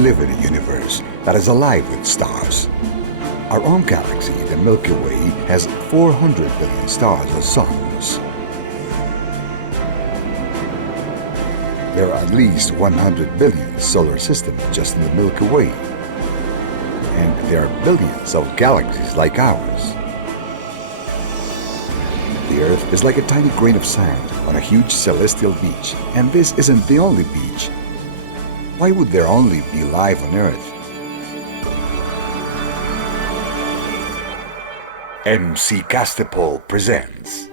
we live in a universe that is alive with stars. Our own galaxy, the Milky Way, has 400 billion stars or suns. There are at least 100 billion solar systems just in the Milky Way. And there are billions of galaxies like ours. The Earth is like a tiny grain of sand on a huge celestial beach, and this isn't the only beach. Why would there only be life on Earth? MC Castepol presents.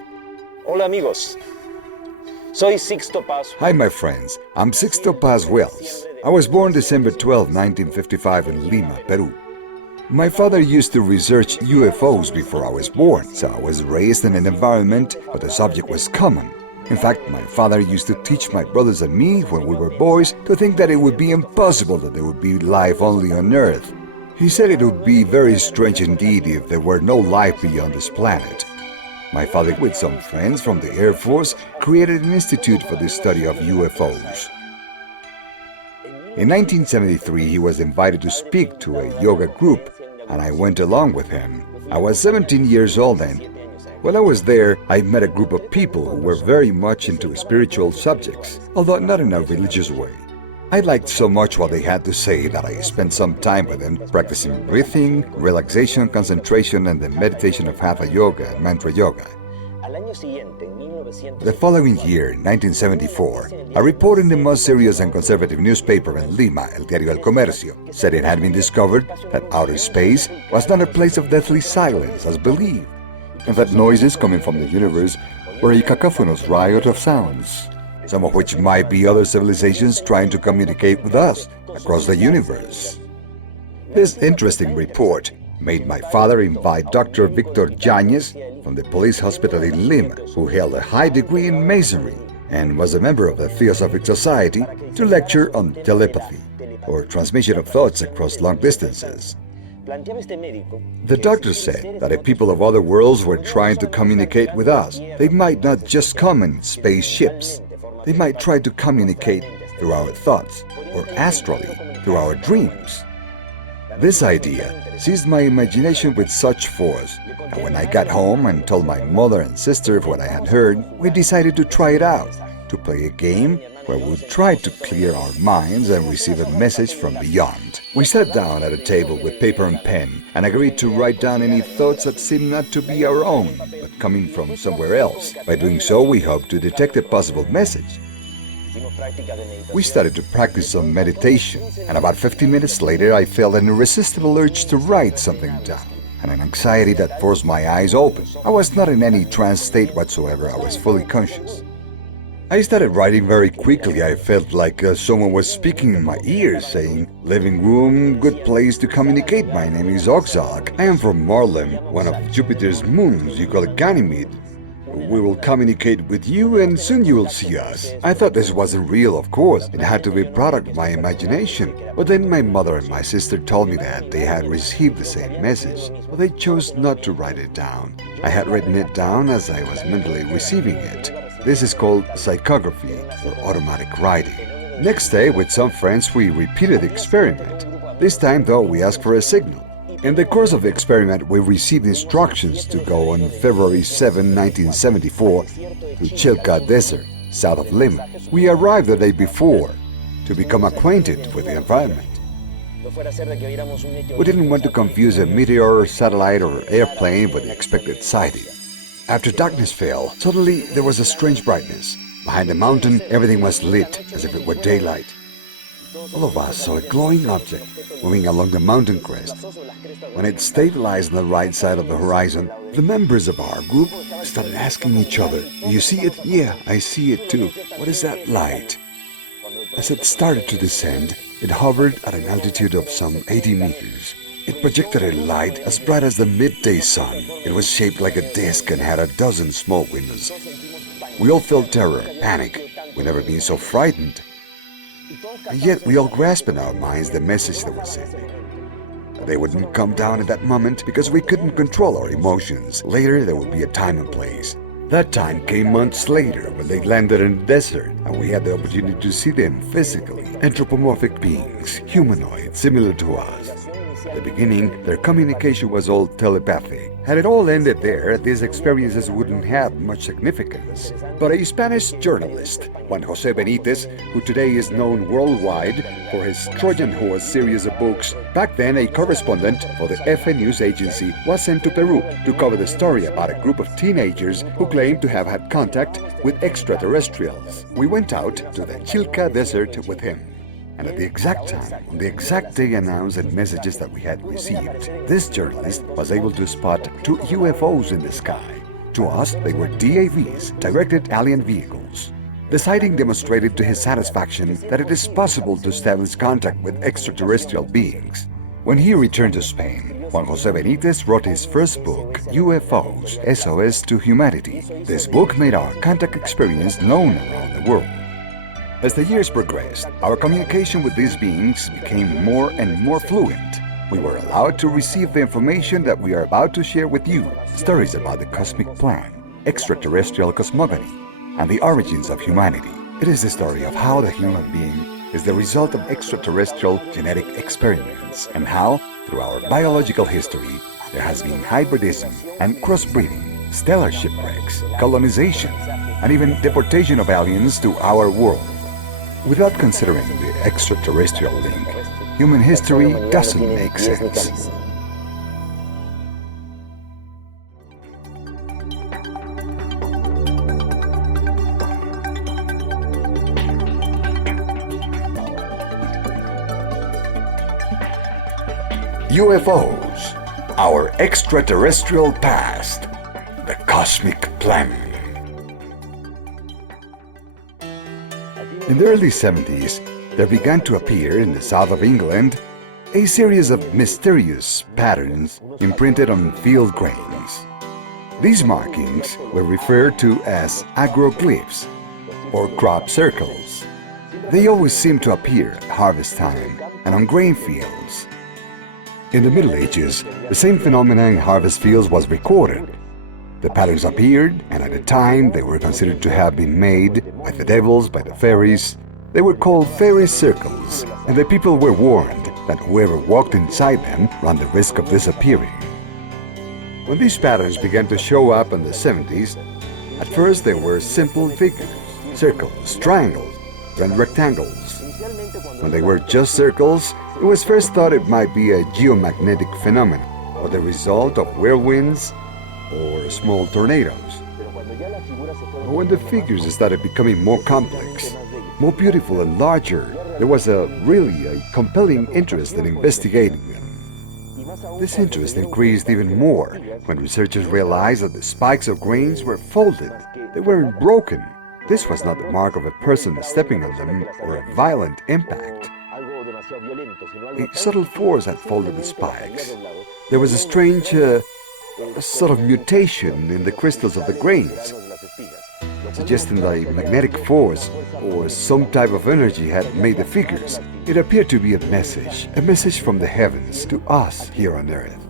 Hola amigos, soy Sixto Paz. Hi my friends, I'm Sixto Paz Wells. I was born December 12, 1955 in Lima, Peru. My father used to research UFOs before I was born, so I was raised in an environment where the subject was common. In fact, my father used to teach my brothers and me, when we were boys, to think that it would be impossible that there would be life only on Earth. He said it would be very strange indeed if there were no life beyond this planet. My father, with some friends from the Air Force, created an institute for the study of UFOs. In 1973, he was invited to speak to a yoga group, and I went along with him. I was 17 years old then. While I was there, I met a group of people who were very much into spiritual subjects, although not in a religious way. I liked so much what they had to say that I spent some time with them practicing breathing, relaxation, concentration, and the meditation of Hatha Yoga and Mantra Yoga. The following year, 1974, a report in the most serious and conservative newspaper in Lima, El Diario El Comercio, said it had been discovered that outer space was not a place of deathly silence as believed, and that noises coming from the universe were a cacophonous riot of sounds, some of which might be other civilizations trying to communicate with us across the universe. This interesting report made my father invite Dr. Victor Yáñez from the police hospital in Lima, who held a high degree in masonry and was a member of the Theosophic Society, to lecture on telepathy, or transmission of thoughts across long distances. The doctor said that if people of other worlds were trying to communicate with us, they might not just come in spaceships. They might try to communicate through our thoughts, or astrally, through our dreams. This idea seized my imagination with such force, and when I got home and told my mother and sister of what I had heard, we decided to try it out, to play a game where we would try to clear our minds and receive a message from beyond. We sat down at a table with paper and pen and agreed to write down any thoughts that seemed not to be our own, but coming from somewhere else. By doing so, we hoped to detect a possible message. We started to practice some meditation, and about 15 minutes later I felt an irresistible urge to write something down, and an anxiety that forced my eyes open. I was not in any trance state whatsoever, I was fully conscious. I started writing very quickly. I felt like someone was speaking in my ears, saying, "Living room, good place to communicate. My name is Oxalc. I am from Marlem, one of Jupiter's moons. You call it Ganymede. We will communicate with you and soon you will see us." I thought this wasn't real, of course. It had to be a product of my imagination. But then my mother and my sister told me that they had received the same message, but they chose not to write it down. I had written it down as I was mentally receiving it. This is called psychography, or automatic writing. Next day, with some friends, we repeated the experiment. This time, though, we asked for a signal. In the course of the experiment, we received instructions to go on February 7, 1974, to Chilca Desert, south of Lima. We arrived the day before to become acquainted with the environment. We didn't want to confuse a meteor, satellite, or airplane with the expected sighting. After darkness fell, suddenly there was a strange brightness. Behind the mountain, everything was lit as if it were daylight. All of us saw a glowing object moving along the mountain crest. When it stabilized on the right side of the horizon, the members of our group started asking each other, "Do you see it?" "Yeah, I see it too." "What is that light?" As it started to descend, it hovered at an altitude of some 80 meters. It projected a light as bright as the midday sun. It was shaped like a disc and had a dozen small windows. We all felt terror, panic. We'd never been so frightened. And yet we all grasped in our minds the message they were sending. They wouldn't come down at that moment because we couldn't control our emotions. Later there would be a time and place. That time came months later when they landed in the desert and we had the opportunity to see them physically. Anthropomorphic beings, humanoid, similar to us. At the beginning, their communication was all telepathic. Had it all ended there, these experiences wouldn't have much significance. But a Spanish journalist, Juan José Benítez, who today is known worldwide for his Trojan Horse series of books, back then a correspondent for the EFE news agency, was sent to Peru to cover the story about a group of teenagers who claimed to have had contact with extraterrestrials. We went out to the Chilca Desert with him. And at the exact time, on the exact day announced and messages that we had received, this journalist was able to spot 2 UFOs in the sky. To us, they were DAVs, directed alien vehicles. The sighting demonstrated to his satisfaction that it is possible to establish contact with extraterrestrial beings. When he returned to Spain, Juan José Benítez wrote his first book, UFOs, SOS to Humanity. This book made our contact experience known around the world. As the years progressed, our communication with these beings became more and more fluent. We were allowed to receive the information that we are about to share with you, stories about the cosmic plan, extraterrestrial cosmogony, and the origins of humanity. It is the story of how the human being is the result of extraterrestrial genetic experiments, and how, through our biological history, there has been hybridism and crossbreeding, stellar shipwrecks, colonization, and even deportation of aliens to our world. Without considering the extraterrestrial link, human history doesn't make sense. UFOs, our extraterrestrial past, the cosmic plan. In the early 70s, there began to appear in the south of England a series of mysterious patterns imprinted on field grains. These markings were referred to as agroglyphs, or crop circles. They always seemed to appear at harvest time and on grain fields. In the Middle Ages, the same phenomenon in harvest fields was recorded. The patterns appeared, and at the time they were considered to have been made by the devils, by the fairies. They were called fairy circles, and the people were warned that whoever walked inside them ran the risk of disappearing. When these patterns began to show up in the 70s, at first they were simple figures, circles, triangles, and rectangles. When they were just circles, it was first thought it might be a geomagnetic phenomenon, or the result of whirlwinds or small tornadoes. But when the figures started becoming more complex, more beautiful and larger, there was really a compelling interest in investigating them. This interest increased even more when researchers realized that the spikes of grains were folded. They weren't broken. This was not the mark of a person stepping on them or a violent impact. A subtle force had folded the spikes. There was a strange sort of mutation in the crystals of the grains, suggesting that a magnetic force or some type of energy had made the figures. It appeared to be a message from the heavens to us here on Earth.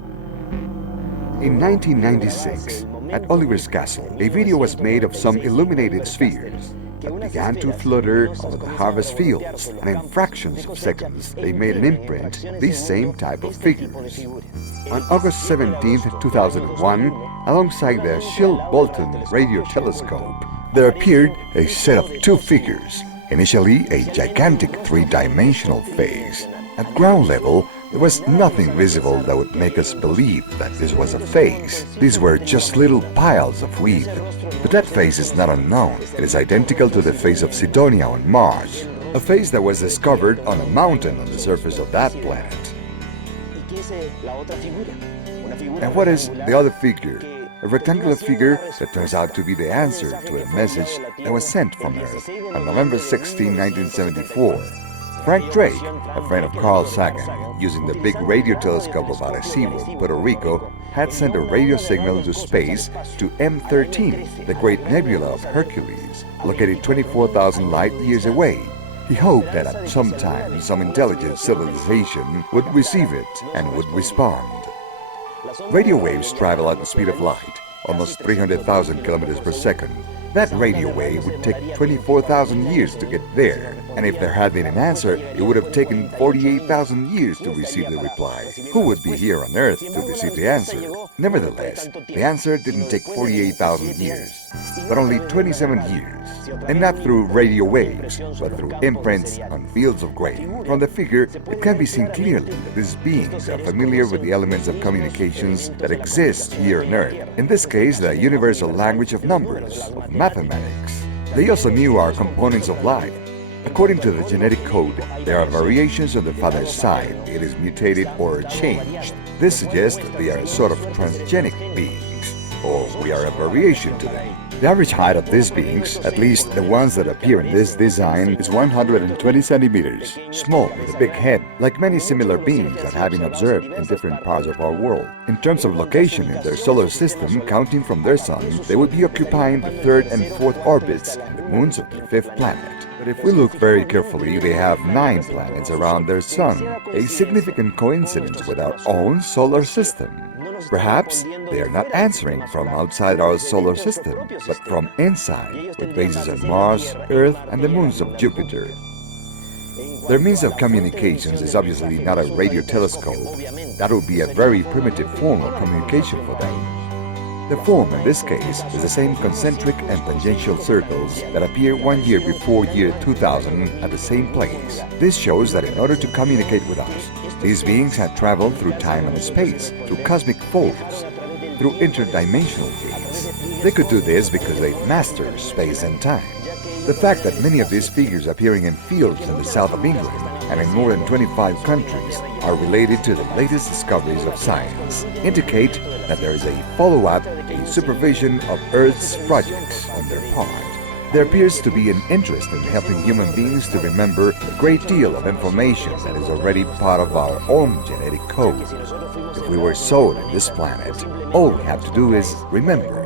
In 1996, at Oliver's Castle, a video was made of some illuminated spheres that began to flutter over the harvest fields, and in fractions of seconds they made an imprint, these same type of figures. On August 17, 2001, alongside the Schill-Bolton radio telescope, there appeared a set of 2 figures, initially a gigantic 3-dimensional face. At ground level, there was nothing visible that would make us believe that this was a face. These were just little piles of wheat. But that face is not unknown. It is identical to the face of Sidonia on Mars, a face that was discovered on a mountain on the surface of that planet. And what is the other figure? A rectangular figure that turns out to be the answer to a message that was sent from Earth on November 16, 1974. Frank Drake, a friend of Carl Sagan, using the big radio telescope of Arecibo, Puerto Rico, had sent a radio signal into space to M13, the great nebula of Hercules, located 24,000 light-years away. He hoped that at some time some intelligent civilization would receive it and would respond. Radio waves travel at the speed of light, almost 300,000 kilometers per second. That radio wave would take 24,000 years to get there, and if there had been an answer, it would have taken 48,000 years to receive the reply. Who would be here on Earth to receive the answer? Nevertheless, the answer didn't take 48,000 years, but only 27 years, and not through radio waves, but through imprints on fields of grain. From the figure, it can be seen clearly that these beings are familiar with the elements of communications that exist here on Earth. In this case, the universal language of numbers, of mathematics. They also knew our components of life. According to the genetic code, there are variations on the father's side. It is mutated or changed. This suggests that they are a sort of transgenic beings, or we are a variation to them. The average height of these beings, at least the ones that appear in this design, is 120 centimeters, small with a big head, like many similar beings that have been observed in different parts of our world. In terms of location in their solar system, counting from their sun, they would be occupying the third and fourth orbits and the moons of the fifth planet. But if we look very carefully, they have 9 planets around their sun, a significant coincidence with our own solar system. Perhaps they are not answering from outside our solar system, but from inside, with bases on Mars, Earth, and the moons of Jupiter. Their means of communications is obviously not a radio telescope. That would be a very primitive form of communication for them. The form in this case is the same concentric and tangential circles that appear 1 year before year 2000 at the same place. This shows that in order to communicate with us, these beings had traveled through time and space, through cosmic folds, through interdimensional gates. They could do this because they mastered space and time. The fact that many of these figures appearing in fields in the south of England and in more than 25 countries are related to the latest discoveries of science indicate that there is a follow-up, a supervision of Earth's projects on their part. There appears to be an interest in helping human beings to remember a great deal of information that is already part of our own genetic code. If we were sown in this planet, all we have to do is remember.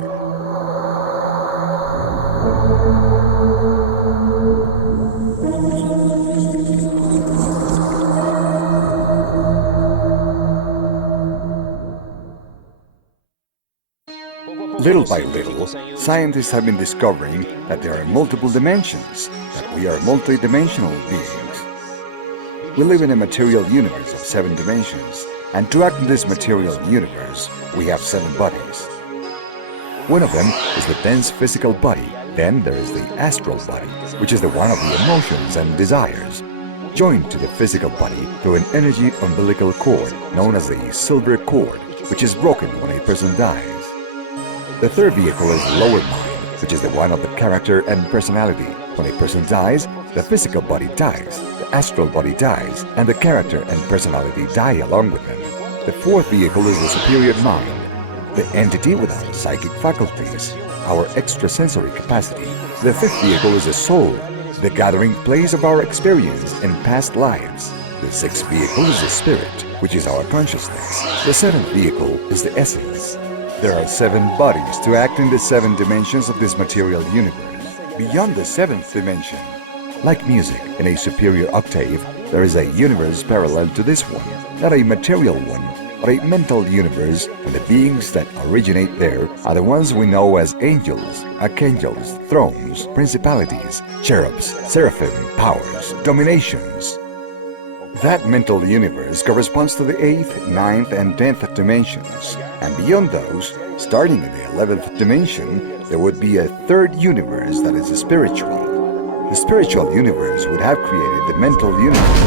Little by little, scientists have been discovering that there are multiple dimensions, that we are multidimensional beings. We live in a material universe of 7 dimensions, and to act in this material universe, we have 7 bodies. One of them is the dense physical body. Then there is the astral body, which is the one of the emotions and desires, joined to the physical body through an energy umbilical cord known as the silver cord, which is broken when a person dies. The third vehicle is the lower mind, which is the one of the character and personality. When a person dies, the physical body dies, the astral body dies, and the character and personality die along with them. The fourth vehicle is the superior mind, the entity with our psychic faculties, our extrasensory capacity. The fifth vehicle is the soul, the gathering place of our experience in past lives. The sixth vehicle is the spirit, which is our consciousness. The seventh vehicle is the essence. There are 7 bodies to act in the 7 dimensions of this material universe. Beyond the 7th dimension, like music in a superior octave, there is a universe parallel to this one, not a material one, but a mental universe, and the beings that originate there are the ones we know as angels, archangels, thrones, principalities, cherubs, seraphim, powers, dominations. That mental universe corresponds to the 8th, 9th, and 10th dimensions, and beyond those, starting in the 11th dimension, there would be a 3rd universe that is spiritual. The spiritual universe would have created the mental universe.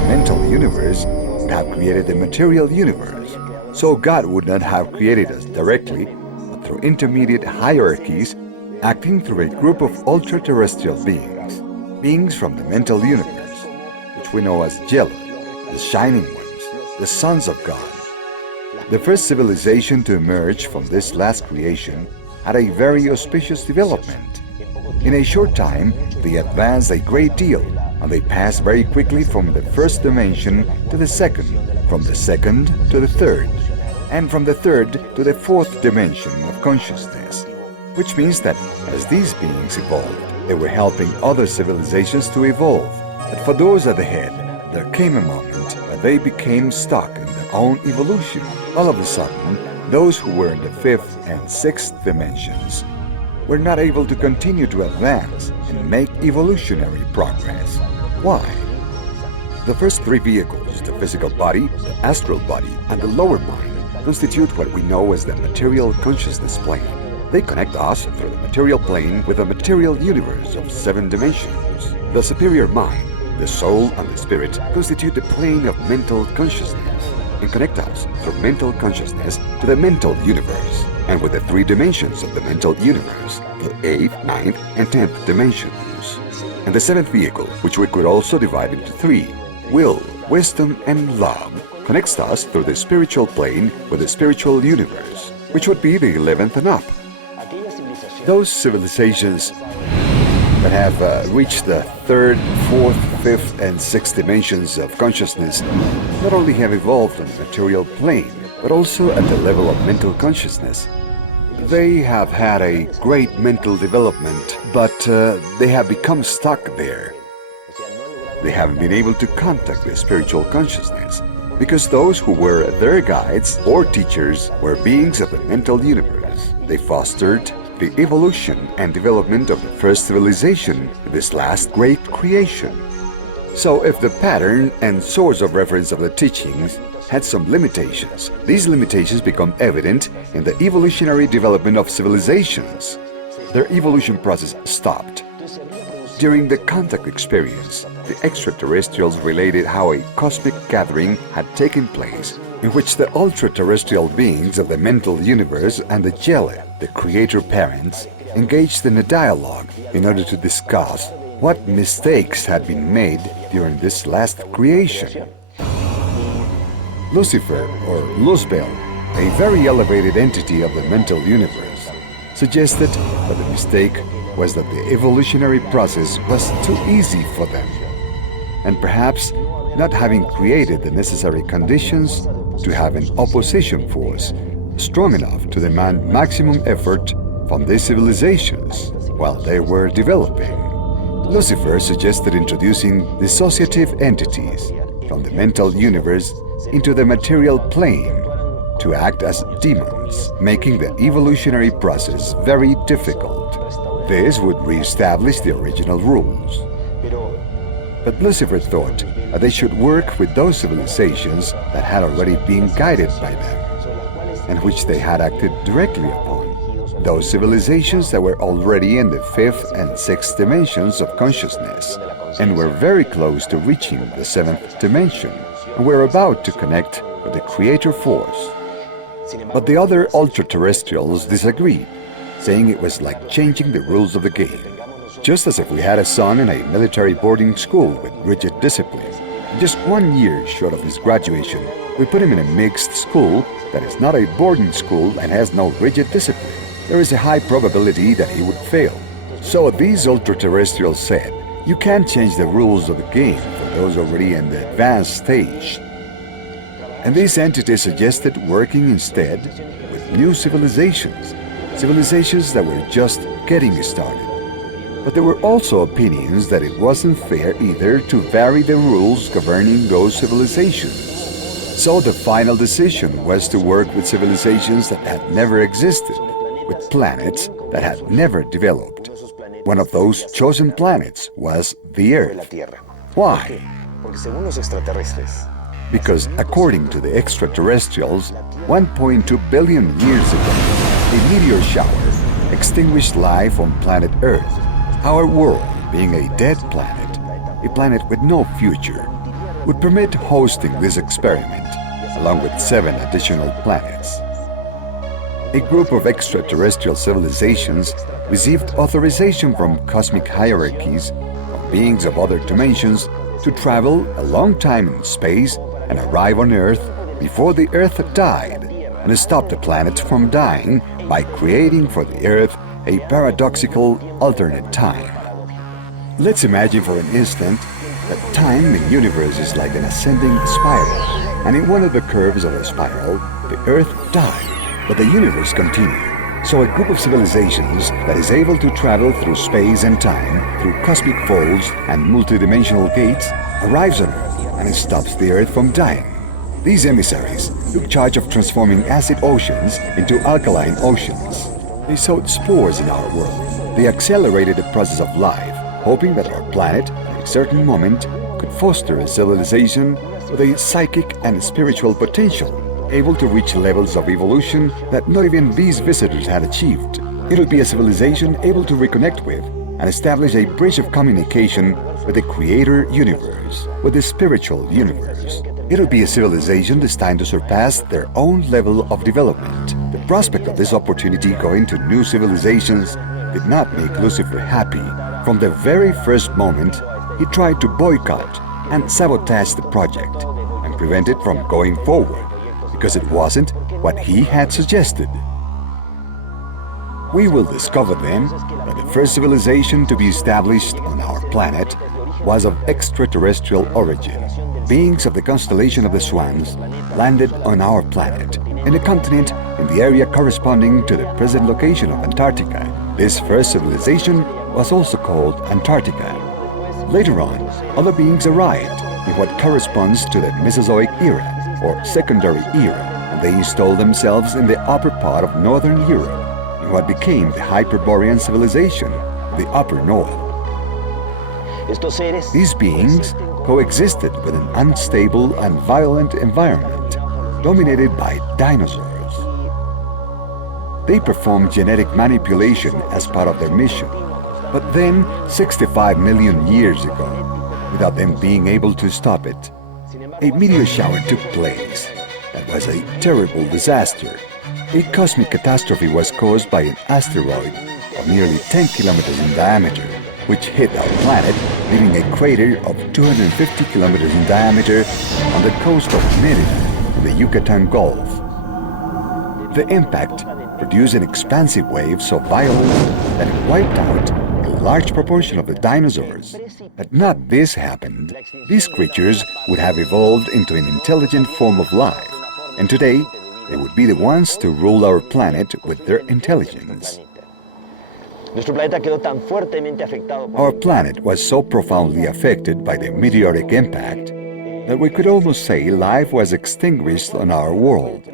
The mental universe would have created the material universe. So God would not have created us directly, but through intermediate hierarchies, acting through a group of ultra-terrestrial beings, beings from the mental universe, which we know as Jello, the shining ones, the sons of God. The first civilization to emerge from this last creation had a very auspicious development. In a short time, they advanced a great deal, and they passed very quickly from the first dimension to the second, from the second to the third, and from the third to the 4th dimension of consciousness, which means that as these beings evolved, they were helping other civilizations to evolve. But for those at the head, there came a moment when they became stuck in their own evolution. All of a sudden, Those who were in the fifth and sixth dimensions were not able to continue to advance and make evolutionary progress. Why? The first three vehicles, the physical body, the astral body, and the lower mind, constitute what we know as the material consciousness plane. They connect us through the material plane with the material universe of 7 dimensions. The superior mind, the soul, and the spirit constitute the plane of mental consciousness and connect us through mental consciousness to the mental universe, and with the 3 dimensions of the mental universe, the 8th, 9th, and 10th dimensions. And the 7th vehicle, which we could also divide into 3, will, wisdom, and love, connects us through the spiritual plane with the spiritual universe, which would be the 11th and up. Those civilizations that have reached the 3rd, 4th, 5th, and 6th dimensions of consciousness not only have evolved on the material plane, but also at the level of mental consciousness. They have had a great mental development, but they have become stuck there. They haven't been able to contact the spiritual consciousness, because those who were their guides or teachers were beings of the mental universe. They fostered the evolution and development of the first civilization, this last great creation. So if the pattern and source of reference of the teachings had some limitations, these limitations become evident in the evolutionary development of civilizations. Their evolution process stopped. During the contact experience, the extraterrestrials related how a cosmic gathering had taken place, in which the ultra-terrestrial beings of the mental universe and the Jelle, the creator parents, engaged in a dialogue in order to discuss what mistakes had been made during this last creation. Lucifer, or Luzbel, a very elevated entity of the mental universe, suggested that the mistake was that the evolutionary process was too easy for them, and perhaps not having created the necessary conditions to have an opposition force strong enough to demand maximum effort from these civilizations while they were developing. Lucifer suggested introducing dissociative entities from the mental universe into the material plane to act as demons, making the evolutionary process very difficult. This would re-establish the original rules. But Lucifer thought that they should work with those civilizations that had already been guided by them, and which they had acted directly upon. Those civilizations that were already in the 5th and 6th dimensions of consciousness, and were very close to reaching the 7th dimension, and were about to connect with the creator force. But the other ultra-terrestrials disagreed, saying it was like changing the rules of the game. Just as if we had a son in a military boarding school with rigid discipline. Just 1 year short of his graduation, we put him in a mixed school that is not a boarding school and has no rigid discipline. There is a high probability that he would fail. So these ultra-terrestrials said, you can't change the rules of the game for those already in the advanced stage. And these entities suggested working instead with new civilizations, civilizations that were just getting started. But there were also opinions that it wasn't fair either to vary the rules governing those civilizations. So the final decision was to work with civilizations that had never existed, with planets that had never developed. One of those chosen planets was the Earth. Why? Because according to the extraterrestrials, 1.2 billion years ago, a meteor shower extinguished life on planet Earth. Our world, being a dead planet, a planet with no future, would permit hosting this experiment, along with 7 additional planets. A group of extraterrestrial civilizations received authorization from cosmic hierarchies of beings of other dimensions to travel a long time in space and arrive on Earth before the Earth died, and stop the planet from dying by creating for the Earth a paradoxical alternate time. Let's imagine for an instant that time in the universe is like an ascending spiral, and in one of the curves of the spiral, the Earth died, but the universe continued. So a group of civilizations that is able to travel through space and time, through cosmic folds and multidimensional gates, arrives on Earth and stops the Earth from dying. These emissaries took charge of transforming acid oceans into alkaline oceans. They sowed spores in our world. They accelerated the process of life, hoping that our planet, at a certain moment, could foster a civilization with a psychic and spiritual potential, able to reach levels of evolution that not even these visitors had achieved. It'll be a civilization able to reconnect with and establish a bridge of communication with the creator universe, with the spiritual universe. It'll be a civilization destined to surpass their own level of development. The prospect of this opportunity going to new civilizations did not make Lucifer happy. From the very first moment, he tried to boycott and sabotage the project and prevent it from going forward because it wasn't what he had suggested. We will discover then that the first civilization to be established on our planet was of extraterrestrial origin. Beings of the constellation of the Swans landed on our planet, in a continent in the area corresponding to the present location of Antarctica. This first civilization was also called Antarctica. Later on, other beings arrived in what corresponds to the Mesozoic era, or secondary era, and they installed themselves in the upper part of northern Europe, in what became the Hyperborean civilization, the upper north. These beings coexisted with an unstable and violent environment, dominated by dinosaurs. They performed genetic manipulation as part of their mission, but then, 65 million years ago, without them being able to stop it, a meteor shower took place. That was a terrible disaster. A cosmic catastrophe was caused by an asteroid of nearly 10 kilometers in diameter, which hit our planet, leaving a crater of 250 kilometers in diameter on the coast of Mérida in the Yucatan Gulf. The impact produced an expansive wave so violent that it wiped out a large proportion of the dinosaurs. Had not this happened, these creatures would have evolved into an intelligent form of life, and today they would be the ones to rule our planet with their intelligence. Our planet was so profoundly affected by the meteoric impact that we could almost say life was extinguished on our world.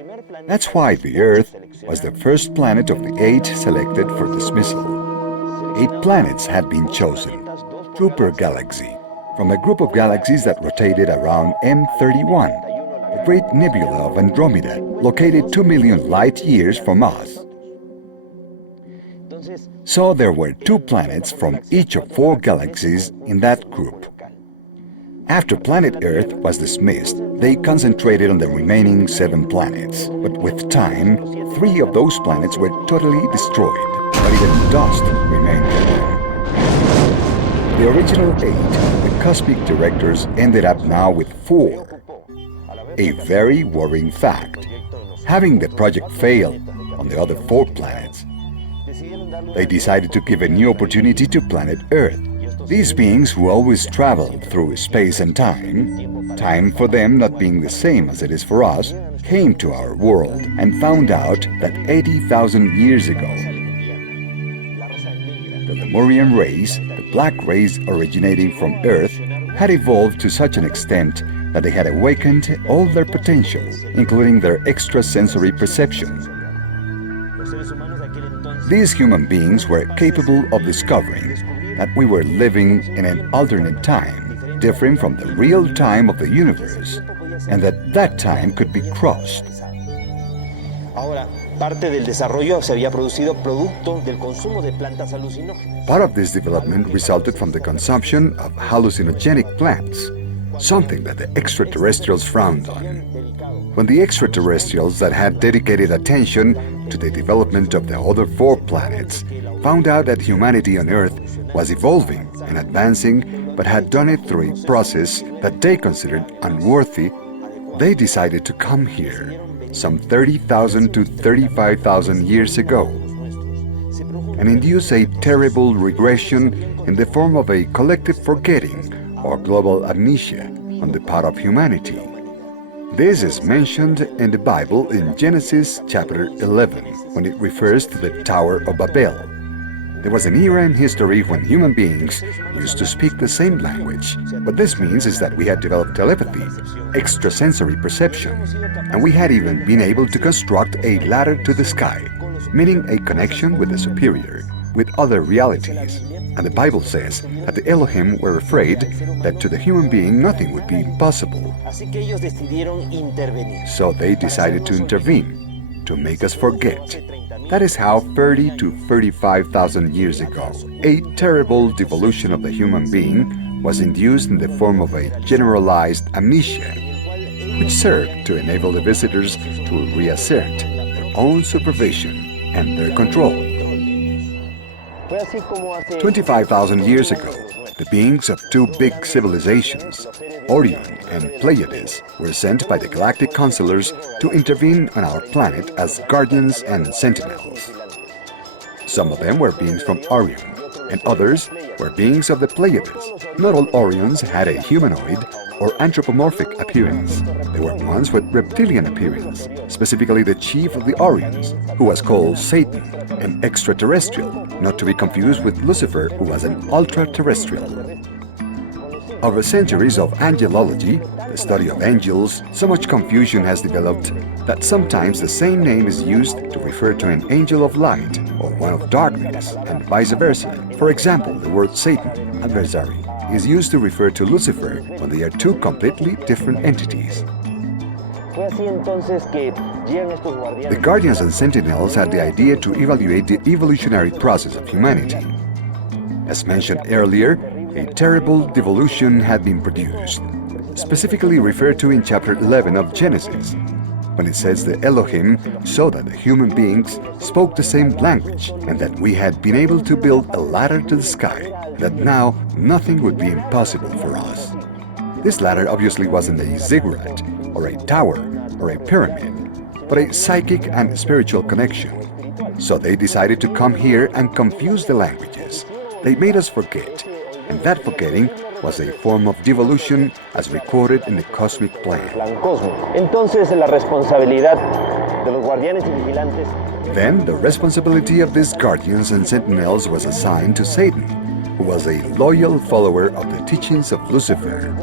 That's why the Earth was the first planet of the 8 selected for dismissal. 8 planets had been chosen, through per galaxy, from a group of galaxies that rotated around M31, the great nebula of Andromeda, located 2 million light-years from us. So there were 2 planets from each of 4 galaxies in that group. After planet Earth was dismissed, they concentrated on the remaining 7 planets. But with time, 3 of those planets were totally destroyed, but even dust remained on them. The original 8, the cosmic directors, ended up now with 4. A very worrying fact. Having the project fail on the other 4 planets, they decided to give a new opportunity to planet Earth. These beings who always traveled through space and time for them not being the same as it is for us, came to our world and found out that 80,000 years ago, the Lemurian race, the black race originating from Earth, had evolved to such an extent that they had awakened all their potential, including their extrasensory perception. These human beings were capable of discovering that we were living in an alternate time, different from the real time of the universe, and that time could be crossed. Part of this development resulted from the consumption of hallucinogenic plants, something that the extraterrestrials frowned on. When the extraterrestrials that had dedicated attention to the development of the other 4 planets found out that humanity on Earth was evolving and advancing, but had done it through a process that they considered unworthy, they decided to come here some 30,000 to 35,000 years ago and induce a terrible regression in the form of a collective forgetting or global amnesia on the part of humanity. This is mentioned in the Bible in Genesis chapter 11, when it refers to the Tower of Babel. There was an era in history when human beings used to speak the same language. What this means is that we had developed telepathy, extrasensory perception, and we had even been able to construct a ladder to the sky, meaning a connection with the superior, with other realities. And the Bible says that the Elohim were afraid that to the human being nothing would be impossible. So they decided to intervene, to make us forget. That is how 30 to 35,000 years ago, a terrible devolution of the human being was induced in the form of a generalized amnesia, which served to enable the visitors to reassert their own supervision and their control. 25,000 years ago, the beings of two big civilizations, Orion and Pleiades, were sent by the galactic counselors to intervene on our planet as guardians and sentinels. Some of them were beings from Orion, and others were beings of the Pleiades. Not all Orions had a humanoid or anthropomorphic appearance. There were ones with reptilian appearance, specifically the chief of the Orions, who was called Satan, an extraterrestrial, not to be confused with Lucifer, who was an ultra-terrestrial. Over centuries of angelology, the study of angels, so much confusion has developed that sometimes the same name is used to refer to an angel of light or one of darkness, and vice versa. For example, the word Satan, adversary, is used to refer to Lucifer when they are two completely different entities. The guardians and sentinels had the idea to evaluate the evolutionary process of humanity. As mentioned earlier, a terrible devolution had been produced, specifically referred to in chapter 11 of Genesis, when it says the Elohim saw that the human beings spoke the same language and that we had been able to build a ladder to the sky, that now nothing would be impossible for us. This ladder obviously wasn't a ziggurat, or a tower, or a pyramid, but a psychic and spiritual connection. So they decided to come here and confuse the languages. They made us forget, and that forgetting was a form of devolution as recorded in the cosmic plan. Then the responsibility of these guardians and sentinels was assigned to Satan, who was a loyal follower of the teachings of Lucifer.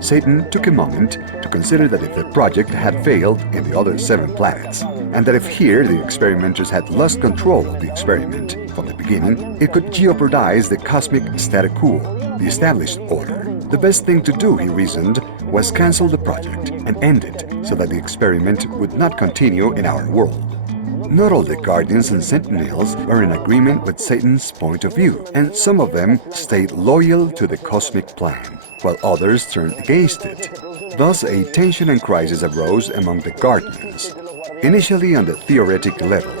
Satan took a moment to consider that if the project had failed in the other 7 planets, and that if here the experimenters had lost control of the experiment from the beginning, it could jeopardize the cosmic statu quo, the established order. The best thing to do, he reasoned, was cancel the project and end it so that the experiment would not continue in our world. Not all the guardians and sentinels were in agreement with Satan's point of view, and some of them stayed loyal to the cosmic plan, while others turned against it. Thus, a tension and crisis arose among the guardians, initially on the theoretic level,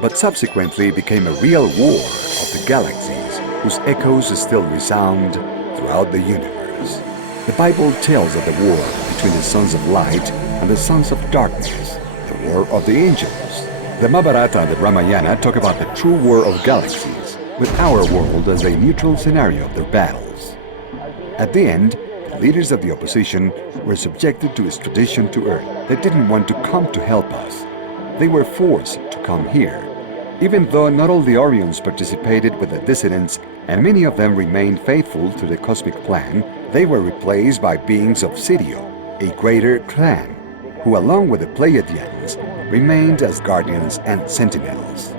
but subsequently became a real war of the galaxies, whose echoes still resound throughout the universe. The Bible tells of the war between the sons of light and the sons of darkness, the war of the angels. The Mahabharata and the Ramayana talk about the true war of galaxies, with our world as a neutral scenario of their battles. At the end, the leaders of the opposition were subjected to extradition to Earth. They didn't want to come to help us. They were forced to come here. Even though not all the Orions participated with the dissidents, and many of them remained faithful to the cosmic plan, they were replaced by beings of Sirio, a greater clan, who along with the Pleiadians remained as guardians and sentinels.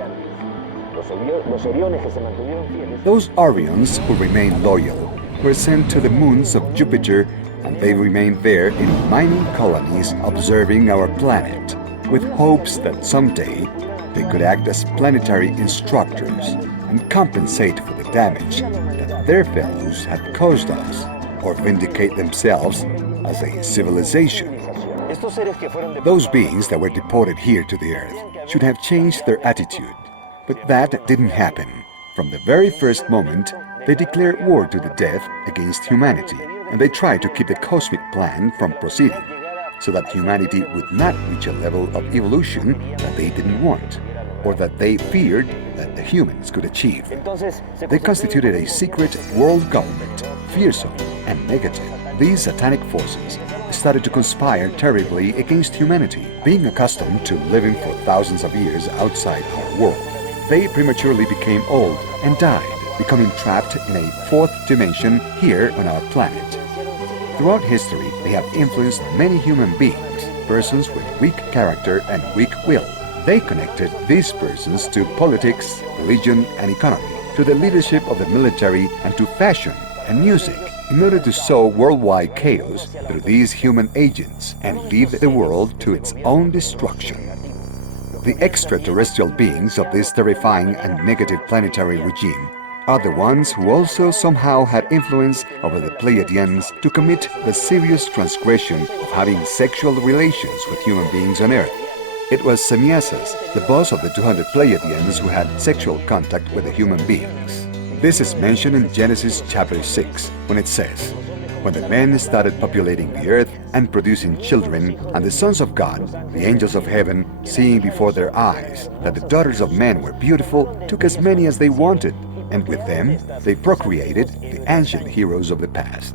Those Orions who remained loyal were sent to the moons of Jupiter, and they remained there in mining colonies observing our planet, with hopes that someday they could act as planetary instructors and compensate for the damage that their fellows had caused us, or vindicate themselves as a civilization. Those beings that were deported here to the Earth should have changed their attitude, but that didn't happen. From the very first moment, they declared war to the death against humanity, and they tried to keep the cosmic plan from proceeding, so that humanity would not reach a level of evolution that they didn't want, or that they feared that the humans could achieve. They constituted a secret world government, fearsome and negative. These satanic forces started to conspire terribly against humanity. Being accustomed to living for thousands of years outside our world, they prematurely became old and died, becoming trapped in a fourth dimension here on our planet. Throughout history, they have influenced many human beings, persons with weak character and weak will. They connected these persons to politics, religion, and economy, to the leadership of the military, and to fashion and music, in order to sow worldwide chaos through these human agents and lead the world to its own destruction. The extraterrestrial beings of this terrifying and negative planetary regime are the ones who also somehow had influence over the Pleiadians to commit the serious transgression of having sexual relations with human beings on Earth. It was Semyasis, the boss of the 200 Pleiadians, who had sexual contact with the human beings. This is mentioned in Genesis chapter 6, when it says, "When the men started populating the earth and producing children, and the sons of God, the angels of heaven, seeing before their eyes that the daughters of men were beautiful, took as many as they wanted, and with them they procreated the ancient heroes of the past."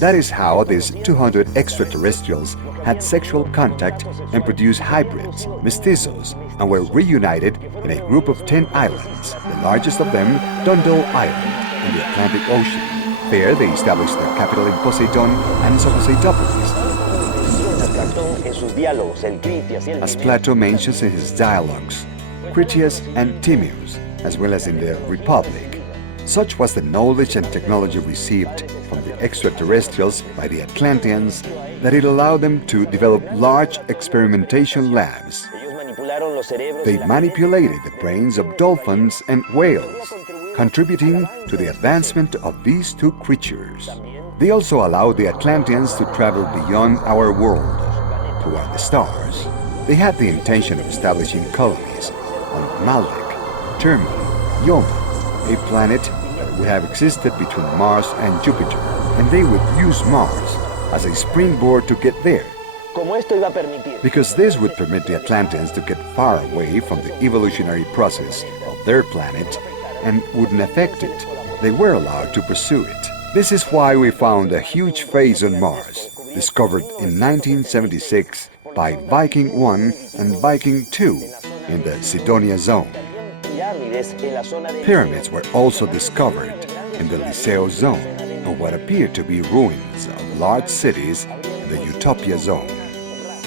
That is how these 200 extraterrestrials had sexual contact and produced hybrids, mestizos, and were reunited in a group of 10 islands, the largest of them, Dundle Island, in the Atlantic Ocean. There they established their capital in Poseidon and Sophoseitopolis. As Plato mentions in his dialogues, Critias and Timaeus, as well as in the Republic. Such was the knowledge and technology received from the extraterrestrials by the Atlanteans that it allowed them to develop large experimentation labs. They manipulated the brains of dolphins and whales, contributing to the advancement of these two creatures. They also allowed the Atlanteans to travel beyond our world, toward the stars. They had the intention of establishing colonies on Maldek, Terma, Yoma, a planet that would have existed between Mars and Jupiter, and they would use Mars as a springboard to get there. Because this would permit the Atlanteans to get far away from the evolutionary process of their planet and wouldn't affect it. They were allowed to pursue it. This is why we found a huge phase on Mars, discovered in 1976 by Viking 1 and Viking 2 in the Sidonia zone. Pyramids were also discovered in the Liceo zone, of what appeared to be ruins of large cities in the Utopia zone.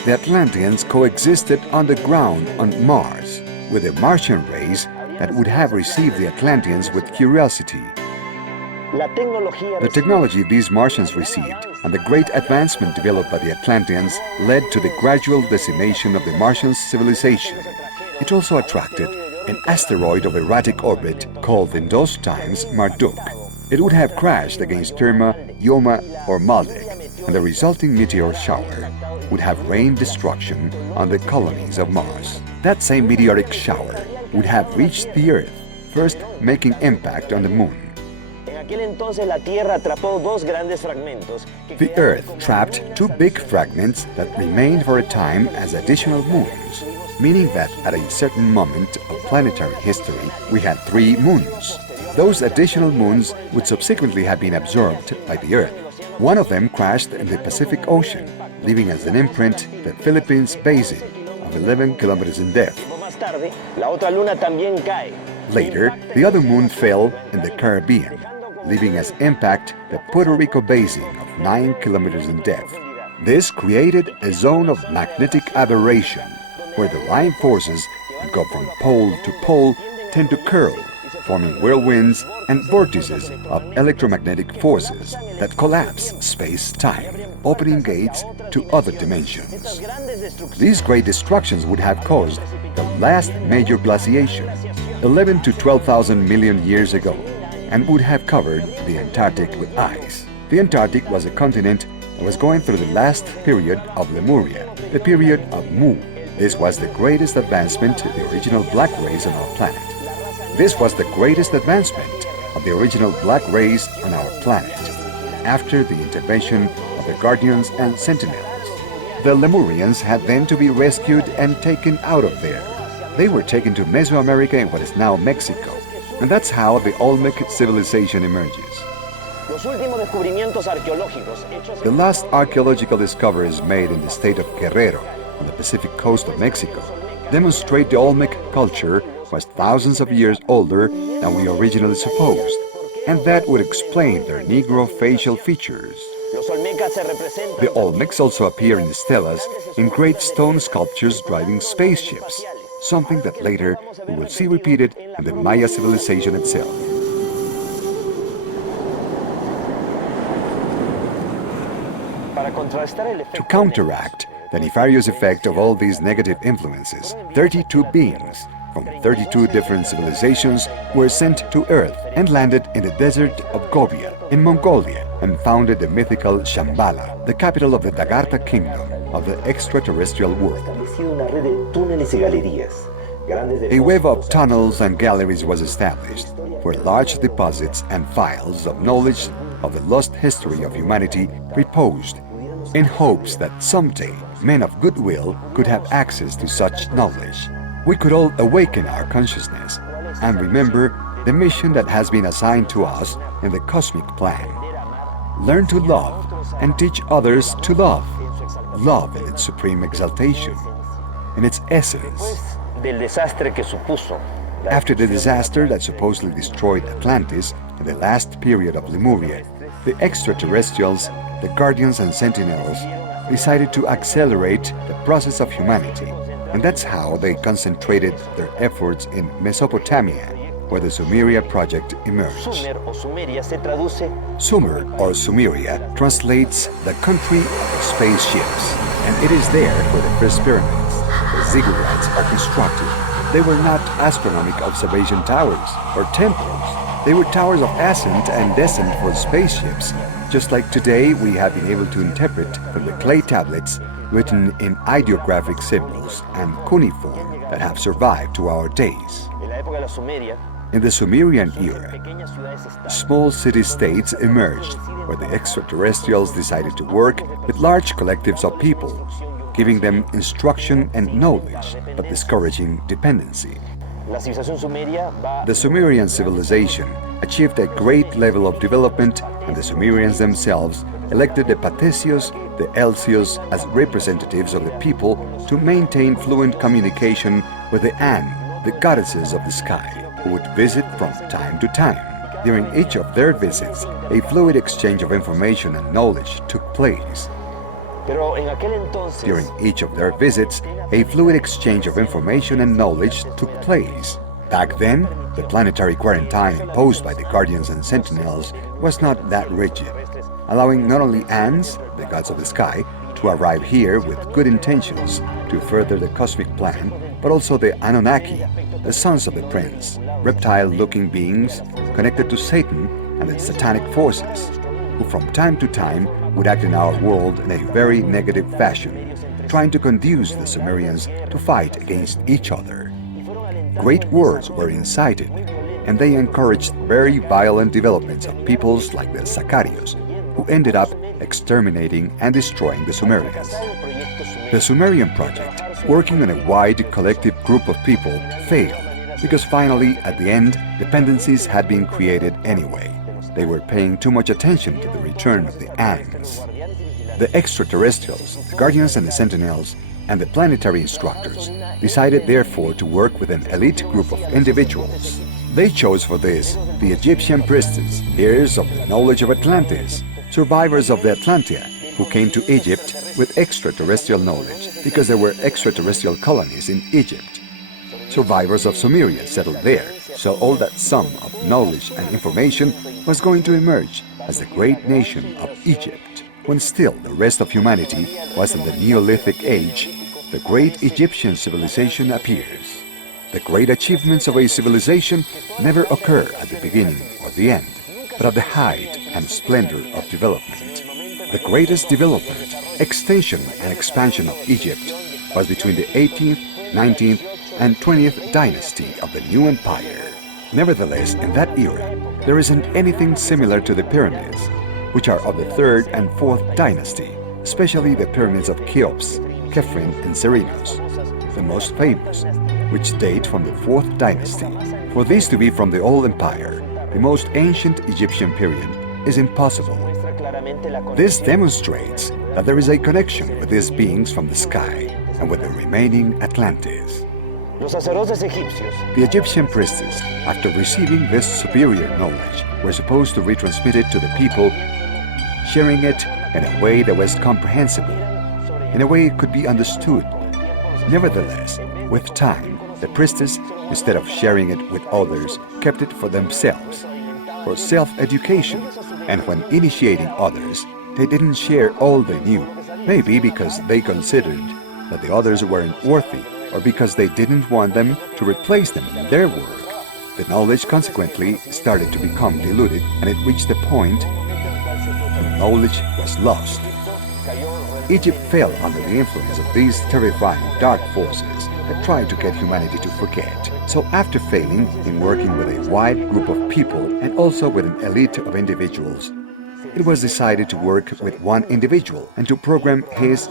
The Atlanteans coexisted underground on Mars with the Martian race that would have received the Atlanteans with curiosity. The technology these Martians received and the great advancement developed by the Atlanteans led to the gradual decimation of the Martian civilization. It also attracted an asteroid of erratic orbit called in those times Marduk. It would have crashed against Terma, Yoma, or Maldek, and the resulting meteor shower would have rained destruction on the colonies of Mars. That same meteoric shower would have reached the Earth, first making impact on the Moon. The Earth trapped two big fragments that remained for a time as additional moons, meaning that at a certain moment of planetary history we had 3 moons. Those additional moons would subsequently have been absorbed by the Earth. One of them crashed in the Pacific Ocean, leaving as an imprint the Philippines basin of 11 kilometers in depth. Later, the other moon fell in the Caribbean, leaving as impact the Puerto Rico basin of 9 kilometers in depth. This created a zone of magnetic aberration, where the line forces that go from pole to pole tend to curl, forming whirlwinds and vortices of electromagnetic forces that collapse space-time, opening gates to other dimensions. These great destructions would have caused the last major glaciation, 11 to 12,000 million years ago, and would have covered the Antarctic with ice. The Antarctic was a continent that was going through the last period of Lemuria, the period of Mu. This was the greatest advancement to the original black race on our planet. This was the greatest advancement of the original black race on our planet, after the intervention of the Guardians and Sentinels. The Lemurians had then to be rescued and taken out of there. They were taken to Mesoamerica in what is now Mexico, and that's how the Olmec civilization emerges. The last archaeological discoveries made in the state of Guerrero, on the Pacific coast of Mexico, demonstrate the Olmec culture was thousands of years older than we originally supposed, and that would explain their Negro facial features. The Olmecs also appear in stelas in great stone sculptures driving spaceships, something that later we will see repeated in the Maya civilization itself. To counteract the nefarious effect of all these negative influences, 32 beings from 32 different civilizations were sent to Earth and landed in the desert of Gobi in Mongolia and founded the mythical Shambhala, the capital of the Dagartha kingdom of the extraterrestrial world. A web of tunnels and galleries was established, where large deposits and files of knowledge of the lost history of humanity reposed, in hopes that someday men of goodwill could have access to such knowledge. We could all awaken our consciousness and remember the mission that has been assigned to us in the cosmic plan. Learn to love and teach others to love. Love in its supreme exaltation, in its essence. After the disaster that supposedly destroyed Atlantis in the last period of Lemuria, the extraterrestrials, the guardians and sentinels, decided to accelerate the process of humanity, and that's how they concentrated their efforts in Mesopotamia, where the Sumeria project emerged. Sumer, or Sumeria, translates the country of the spaceships, and it is there where the first pyramids, the ziggurats, are constructed. They were not astronomical observation towers or temples. They were towers of ascent and descent for spaceships, just like today we have been able to interpret from the clay tablets written in ideographic symbols and cuneiform that have survived to our days. In the Sumerian era, small city-states emerged where the extraterrestrials decided to work with large collectives of people, giving them instruction and knowledge, but discouraging dependency. The Sumerian civilization achieved a great level of development, and the Sumerians themselves elected the Patesios, the Elsios as representatives of the people to maintain fluent communication with the An, the goddesses of the sky, who would visit from time to time. During each of their visits, a fluid exchange of information and knowledge took place. During each of their visits, a fluid exchange of information and knowledge took place. Back then, the planetary quarantine imposed by the guardians and sentinels was not that rigid, allowing not only Ans, the gods of the sky, to arrive here with good intentions to further the cosmic plan, but also the Anunnaki, the sons of the prince, reptile-looking beings connected to Satan and its satanic forces, who from time to time would act in our world in a very negative fashion, trying to conduce the Sumerians to fight against each other. Great wars were incited, and they encouraged very violent developments of peoples like the Sacarios, who ended up exterminating and destroying the Sumerians. The Sumerian project, working on a wide collective group of people, failed, because finally, at the end, dependencies had been created anyway. They were paying too much attention to the return of the Ans. The extraterrestrials, the guardians and the sentinels, and the planetary instructors decided therefore to work with an elite group of individuals. They chose for this the Egyptian priestess, heirs of the knowledge of Atlantis, survivors of the Atlantia, who came to Egypt with extraterrestrial knowledge because there were extraterrestrial colonies in Egypt. Survivors of Sumeria settled there, so all that sum of knowledge and information was going to emerge as the great nation of Egypt. When still the rest of humanity was in the Neolithic age, the great Egyptian civilization appears. The great achievements of a civilization never occur at the beginning or the end, but at the height and splendor of development. The greatest development, extension and expansion of Egypt was between the 18th, 19th, and 20th dynasty of the new empire. Nevertheless, in that era, there isn't anything similar to the pyramids, which are of the 3rd and 4th dynasty, especially the pyramids of Cheops, Khephren, and Cerinos, the most famous, which date from the 4th dynasty. For these to be from the old empire, the most ancient Egyptian period, is impossible. This demonstrates that there is a connection with these beings from the sky and with the remaining Atlantis. Los sacerdotes egipcios The Egyptian priestess, after receiving this superior knowledge, were supposed to retransmit it to the people, sharing it in a way that was comprehensible, in a way it could be understood. Nevertheless, with time, the priestess, instead of sharing it with others, kept it for themselves, for self-education, and when initiating others, they didn't share all they knew, maybe because they considered that the others weren't worthy, or because they didn't want them to replace them in their work. The knowledge consequently started to become diluted, and it reached a point when knowledge was lost. Egypt fell under the influence of these terrifying dark forces that tried to get humanity to forget. So after failing in working with a wide group of people and also with an elite of individuals, it was decided to work with one individual and to program his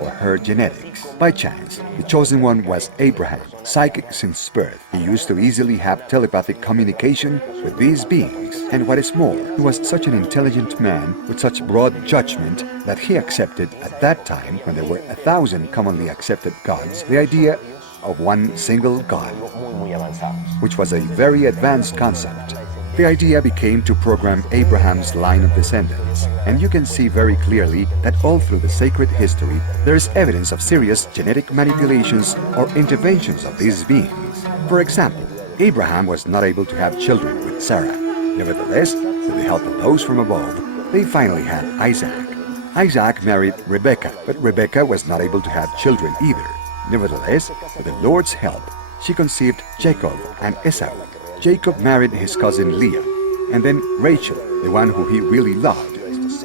or her genetics. By chance, the chosen one was Abraham, psychic since birth. He used to easily have telepathic communication with these beings. And what is more, he was such an intelligent man with such broad judgment that he accepted at that time, when there were 1,000 commonly accepted gods, the idea of one single God, muy avanzados. which was a very advanced concept. The idea became to program Abraham's line of descendants, and you can see very clearly that all through the sacred history there is evidence of serious genetic manipulations or interventions of these beings. For example, Abraham was not able to have children with Sarah. Nevertheless, with the help of those from above, they finally had Isaac. Isaac married Rebekah, but Rebekah was not able to have children either. Nevertheless, with the Lord's help, she conceived Jacob and Esau. Jacob married his cousin Leah, and then Rachel, the one who he really loved,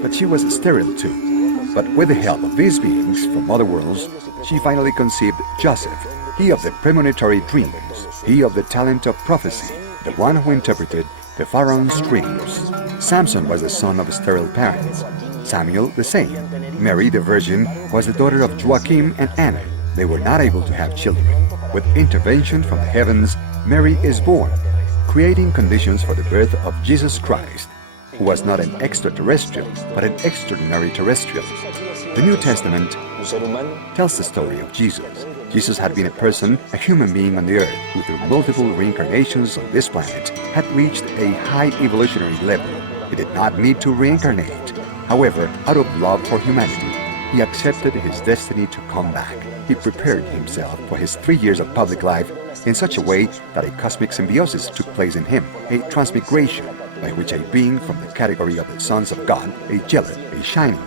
but she was sterile too. But with the help of these beings from other worlds, she finally conceived Joseph, he of the premonitory dreams, he of the talent of prophecy, the one who interpreted the Pharaoh's dreams. Samson was the son of sterile parents, Samuel the same. Mary the Virgin was the daughter of Joachim and Anna. They were not able to have children. With intervention from the heavens, Mary is born, creating conditions for the birth of Jesus Christ, who was not an extraterrestrial, but an extraordinary terrestrial. The New Testament tells the story of Jesus. Jesus had been a person, a human being on the earth, who through multiple reincarnations on this planet had reached a high evolutionary level. He did not need to reincarnate. However, out of love for humanity, he accepted his destiny to come back. He prepared himself for his 3 years of public life in such a way that a cosmic symbiosis took place in him, a transmigration by which a being from the category of the sons of God, a jealous, a shining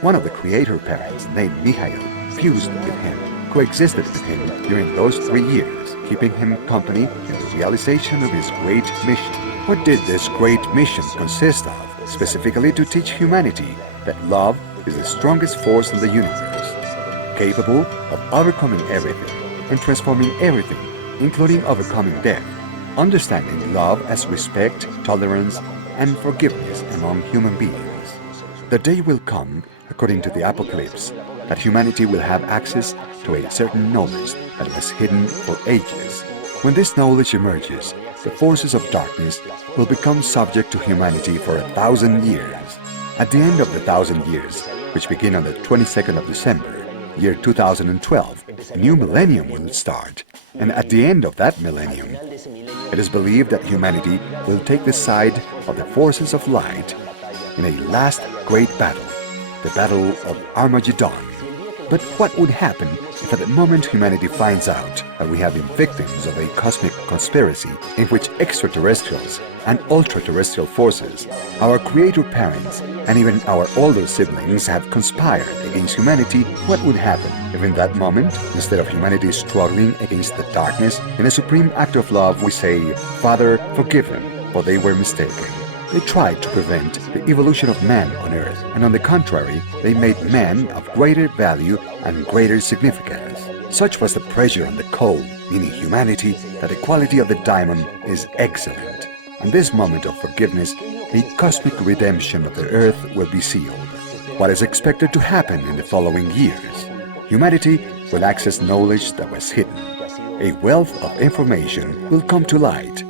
one of the creator parents named Michael, fused with him, coexisted with him during those 3 years, keeping him company in the realization of his great mission. What did this great mission consist of? Specifically to teach humanity that love is the strongest force in the universe, capable of overcoming everything and transforming everything, including overcoming death, understanding love as respect, tolerance, and forgiveness among human beings. The day will come, according to the Apocalypse, that humanity will have access to a certain knowledge that was hidden for ages. When this knowledge emerges, the forces of darkness will become subject to humanity for 1,000 years. At the end of the 1,000 years, which begin on the 22nd of December, year 2012, a new millennium will start. And at the end of that millennium, it is believed that humanity will take the side of the forces of light in a last great battle, the Battle of Armageddon. But what would happen if at the moment humanity finds out that we have been victims of a cosmic conspiracy in which extraterrestrials and ultra-terrestrial forces, our creator parents, and even our older siblings have conspired against humanity? What would happen if in that moment, instead of humanity struggling against the darkness, in a supreme act of love we say, "Father, forgive them, for they were mistaken"? They tried to prevent the evolution of man on Earth, and on the contrary, they made man of greater value and greater significance. Such was the pressure on the coal, meaning humanity, that the quality of the diamond is excellent. In this moment of forgiveness, a cosmic redemption of the Earth will be sealed. What is expected to happen in the following years? Humanity will access knowledge that was hidden. A wealth of information will come to light.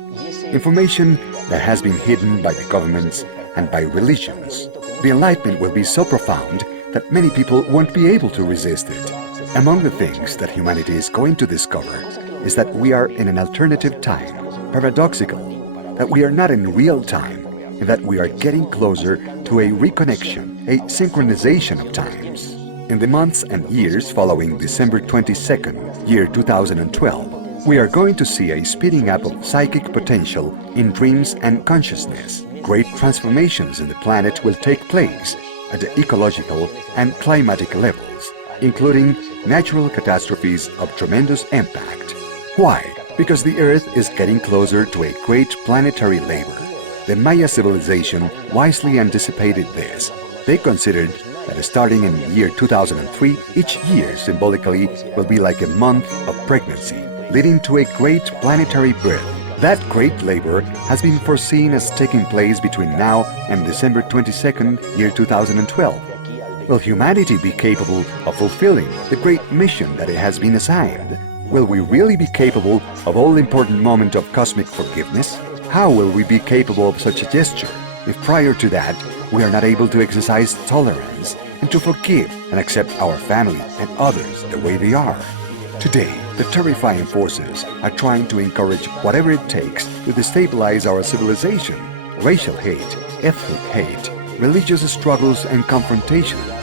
Information that has been hidden by the governments and by religions. The enlightenment will be so profound that many people won't be able to resist it. Among the things that humanity is going to discover is that we are in an alternative time, paradoxical, that we are not in real time, and that we are getting closer to a reconnection, a synchronization of times. In the months and years following December 22nd, year 2012, we are going to see a speeding up of psychic potential in dreams and consciousness. Great transformations in the planet will take place at the ecological and climatic levels, including natural catastrophes of tremendous impact. Why? Because the Earth is getting closer to a great planetary labor. The Maya civilization wisely anticipated this. They considered that starting in the year 2003, each year symbolically will be like a month of pregnancy, leading to a great planetary birth. That great labor has been foreseen as taking place between now and December 22nd, year 2012. Will humanity be capable of fulfilling the great mission that it has been assigned? Will we really be capable of all-important moment of cosmic forgiveness? How will we be capable of such a gesture if prior to that we are not able to exercise tolerance and to forgive and accept our family and others the way they are? Today, the terrifying forces are trying to encourage whatever it takes to destabilize our civilization. Racial hate, ethnic hate, religious struggles and confrontations.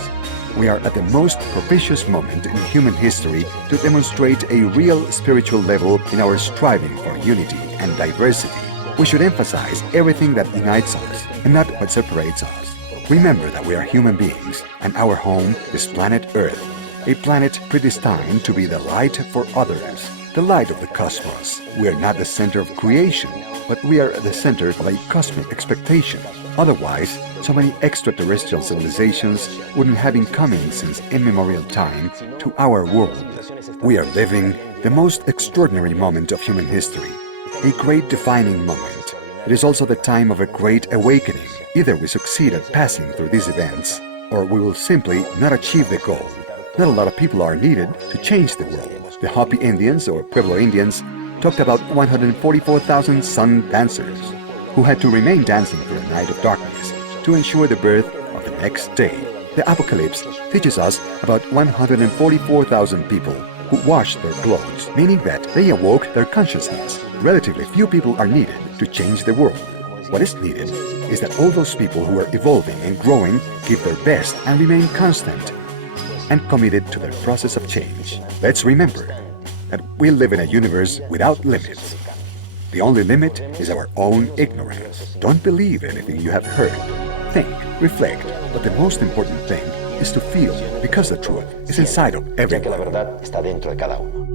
We are at the most propitious moment in human history to demonstrate a real spiritual level in our striving for unity and diversity. We should emphasize everything that unites us and not what separates us. Remember that we are human beings and our home is planet Earth, a planet predestined to be the light for others, the light of the cosmos. We are not the center of creation, but we are the center of a cosmic expectation. Otherwise, so many extraterrestrial civilizations wouldn't have been coming since immemorial time to our world. We are living the most extraordinary moment of human history, a great defining moment. It is also the time of a great awakening. Either we succeed at passing through these events, or we will simply not achieve the goal. Not a lot of people are needed to change the world. The Hopi Indians, or Pueblo Indians, talked about 144,000 sun dancers who had to remain dancing through a night of darkness to ensure the birth of the next day. The Apocalypse teaches us about 144,000 people who washed their clothes, meaning that they awoke their consciousness. Relatively few people are needed to change the world. What is needed is that all those people who are evolving and growing give their best and remain constant and committed to their process of change. Let's remember that we live in a universe without limits. The only limit is our own ignorance. Don't believe anything you have heard. Think, reflect, but the most important thing is to feel, because the truth is inside of Ya que la everyone. verdad está dentro de cada uno.